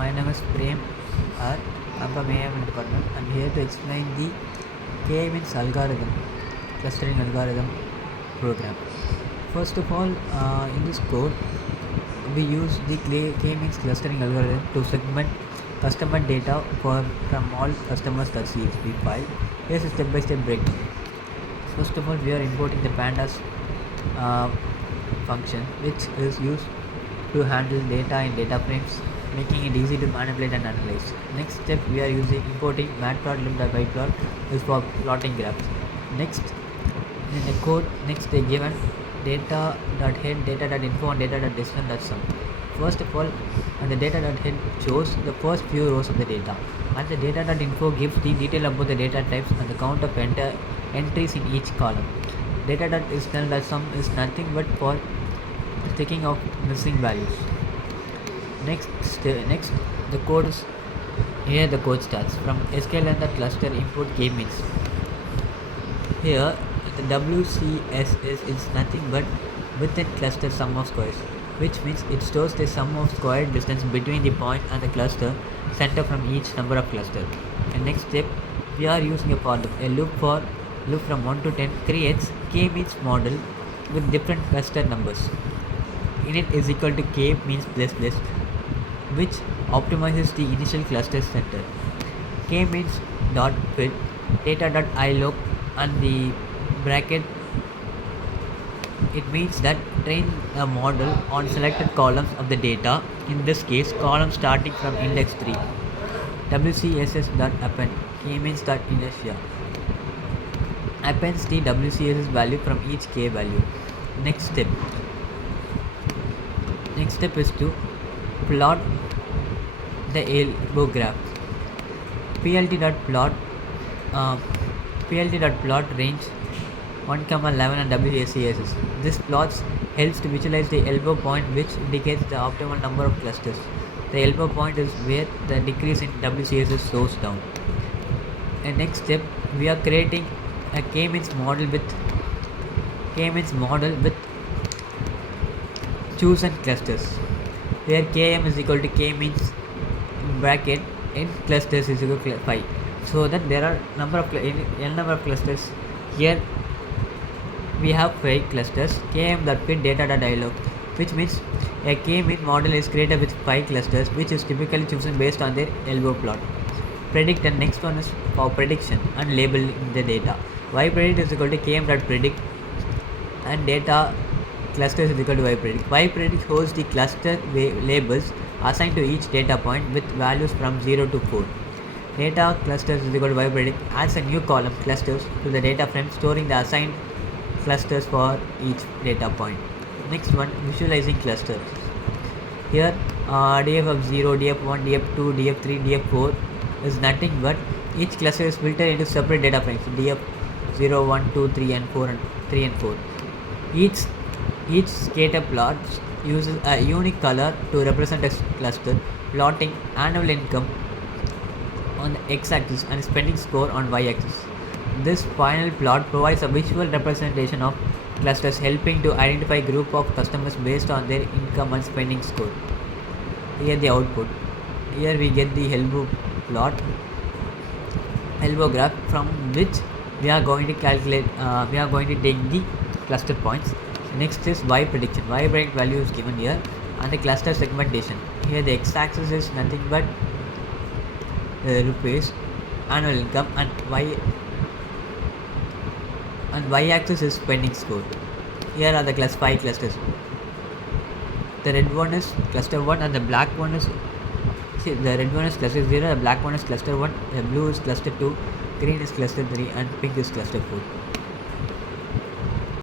My name is Prem R. I'm from AM department. I'm here to explain the K-means algorithm, clustering algorithm program. First of all, in this code, we use the K-means clustering algorithm to segment customer data from all customers.csv file. Here's a step-by-step breakdown. First of all, we are importing the pandas uh, function, which is used to handle data in data frames, making it easy to manipulate and analyze. Next step, we are using importing matplotlib.pyplot is for plotting graphs. Next, in the code, they given data.head, data.info, and data.decision.sum. First of all, the data.head shows the first few rows of the data, and the data.info gives the detail about the data types and the count of entries in each column. Data.decision.sum is nothing but for checking of missing values. Next, the code is here. The code starts from sklearn the cluster input k-means. Here, the WCSS is nothing but within cluster sum of squares, which means it stores the sum of squared distance between the point and the cluster center from each number of cluster. And next step, we are using a for loop. A loop from 1 to 10 creates k-means model with different cluster numbers. Init is equal to k means plus plus, which optimizes the initial cluster center. K means dot fit data.ilog and the bracket. It means that train a model on selected columns of the data, in this case columns starting from index 3. WCSS.append k means dot inertia appends the WCSS value from each k value. Next step is to plot the elbow graph. plt.plot range 1, 11 and WCSS. This plots helps to visualize the elbow point, which indicates the optimal number of clusters. The elbow point is where the decrease in WCSS slows down. And next step, we are creating a k-means model with chosen clusters. Here km is equal to k-means bracket n clusters is equal to 5. So that there are n number of clusters. Here we have 5 clusters. km.fit data.ilog, which means a k-means model is created with 5 clusters, which is typically chosen based on their elbow plot. Predict, and next one is for prediction and labeling the data. ypredict is equal to km.predict and data clusters is equal to ypredict. Ypredict holds the cluster labels assigned to each data point with values from 0 to 4. Data clusters is equal to ypredict adds a new column clusters to the data frame, storing the assigned clusters for each data point. Next one, visualizing clusters. Here df of 0, df1, df2, df3, df4 is nothing but each cluster is filtered into separate data frames, df 0, 1, 2, 3 and 4 and 3 and 4. Each scatter plot uses a unique color to represent a cluster, plotting annual income on the x-axis and spending score on y-axis. This final plot provides a visual representation of clusters, helping to identify group of customers based on their income and spending score. Here the output. Here we get the elbow graph, from which we are going to calculate. We are going to take the cluster points. Next is y prediction. Y predict value is given here, and the cluster segmentation. Here the x-axis is nothing but rupees annual income, and y-axis is spending score. Here are the 5 clusters. The red one is cluster 1 and the black one is the red one is cluster 0, the black one is cluster 1, the blue is cluster 2, green is cluster 3 and pink is cluster 4.